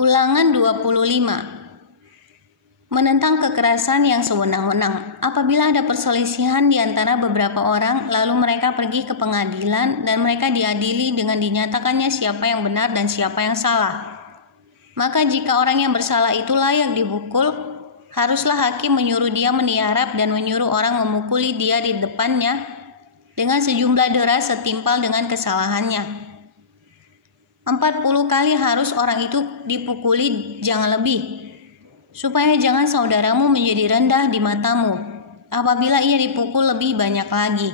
Ulangan 25. Menentang kekerasan yang sewenang-wenang. Apabila ada perselisihan di antara beberapa orang, lalu mereka pergi ke pengadilan dan mereka diadili dengan dinyatakannya siapa yang benar dan siapa yang salah. Maka jika orang yang bersalah itu layak dipukul, haruslah hakim menyuruh dia meniarap dan menyuruh orang memukuli dia di depannya dengan sejumlah deras setimpal dengan kesalahannya. 40 kali harus orang itu dipukuli, jangan lebih, supaya jangan saudaramu menjadi rendah di matamu apabila ia dipukul lebih banyak lagi.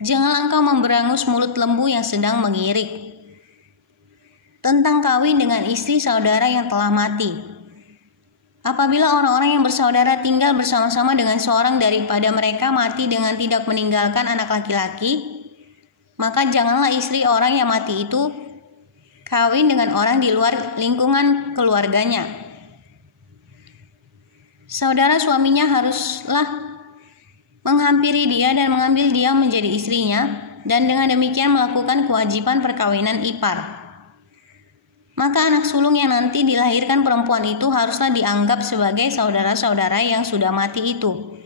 Janganlah engkau memberangus mulut lembu yang sedang mengirik. Tentang kawin dengan istri saudara yang telah mati. Apabila orang-orang yang bersaudara tinggal bersama-sama dengan seorang daripada mereka mati dengan tidak meninggalkan anak laki-laki, maka janganlah istri orang yang mati itu kawin dengan orang di luar lingkungan keluarganya. Saudara suaminya haruslah menghampiri dia dan mengambil dia menjadi istrinya, dan dengan demikian melakukan kewajiban perkawinan ipar. Maka anak sulung yang nanti dilahirkan perempuan itu haruslah dianggap sebagai saudara-saudara yang sudah mati itu.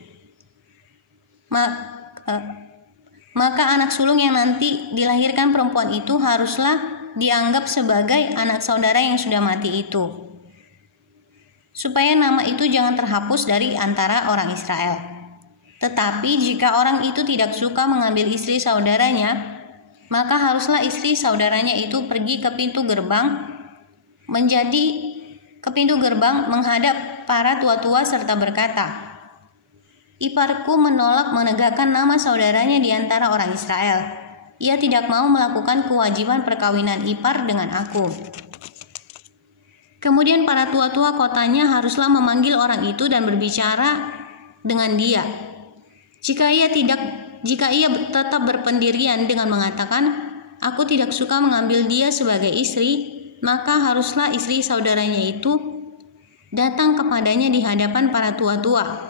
Maka anak sulung yang nanti dilahirkan perempuan itu haruslah dianggap sebagai anak saudara yang sudah mati itu, supaya nama itu jangan terhapus dari antara orang Israel. Tetapi jika orang itu tidak suka mengambil istri saudaranya, maka haruslah istri saudaranya itu pergi ke pintu gerbang, menghadap para tua-tua serta berkata, "Iparku menolak menegakkan nama saudaranya di antara orang Israel. Ia tidak mau melakukan kewajiban perkawinan ipar dengan aku." Kemudian para tua-tua kotanya haruslah memanggil orang itu dan berbicara dengan dia. Jika ia tetap berpendirian dengan mengatakan, "Aku tidak suka mengambil dia sebagai istri," maka haruslah istri saudaranya itu datang kepadanya di hadapan para tua-tua,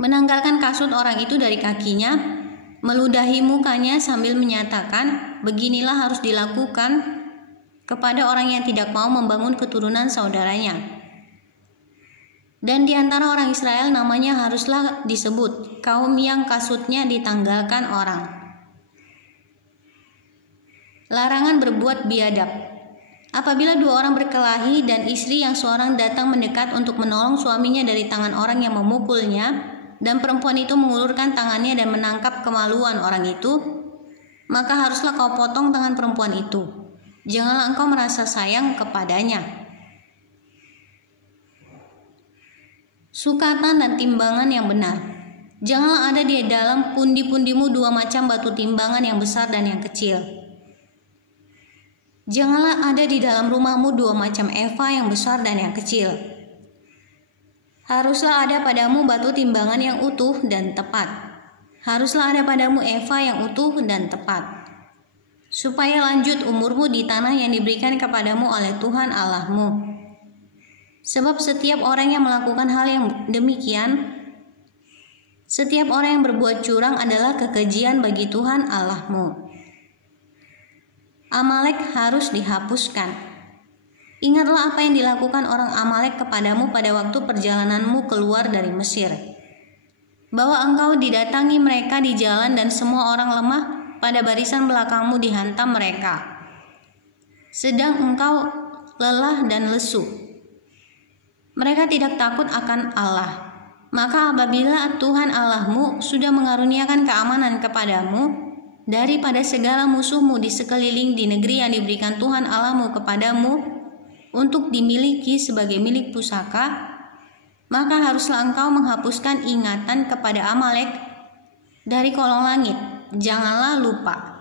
menanggalkan kasut orang itu dari kakinya, meludahi mukanya sambil menyatakan, "Beginilah harus dilakukan kepada orang yang tidak mau membangun keturunan saudaranya." Dan di antara orang Israel namanya haruslah disebut kaum yang kasutnya ditanggalkan orang. Larangan berbuat biadab. Apabila dua orang berkelahi dan istri yang seorang datang mendekat untuk menolong suaminya dari tangan orang yang memukulnya, dan perempuan itu mengulurkan tangannya dan menangkap kemaluan orang itu, maka haruslah kau potong tangan perempuan itu. Janganlah engkau merasa sayang kepadanya. Sukatan dan timbangan yang benar. Janganlah ada di dalam pundi-pundimu dua macam batu timbangan yang besar dan yang kecil. Janganlah ada di dalam rumahmu dua macam eva yang besar dan yang kecil. Haruslah ada padamu batu timbangan yang utuh dan tepat. Haruslah ada padamu eva yang utuh dan tepat, supaya lanjut umurmu di tanah yang diberikan kepadamu oleh Tuhan Allahmu. Sebab setiap orang yang melakukan hal yang demikian, setiap orang yang berbuat curang adalah kekejian bagi Tuhan Allahmu. Amalek harus dihapuskan. Ingatlah apa yang dilakukan orang Amalek kepadamu pada waktu perjalananmu keluar dari Mesir, bahwa engkau didatangi mereka di jalan dan semua orang lemah pada barisan belakangmu dihantam mereka, sedang engkau lelah dan lesu. Mereka tidak takut akan Allah. Maka apabila Tuhan Allahmu sudah mengaruniakan keamanan kepadamu daripada segala musuhmu di sekeliling di negeri yang diberikan Tuhan Allahmu kepadamu untuk dimiliki sebagai milik pusaka, maka haruslah engkau menghapuskan ingatan kepada Amalek dari kolong langit. Janganlah lupa.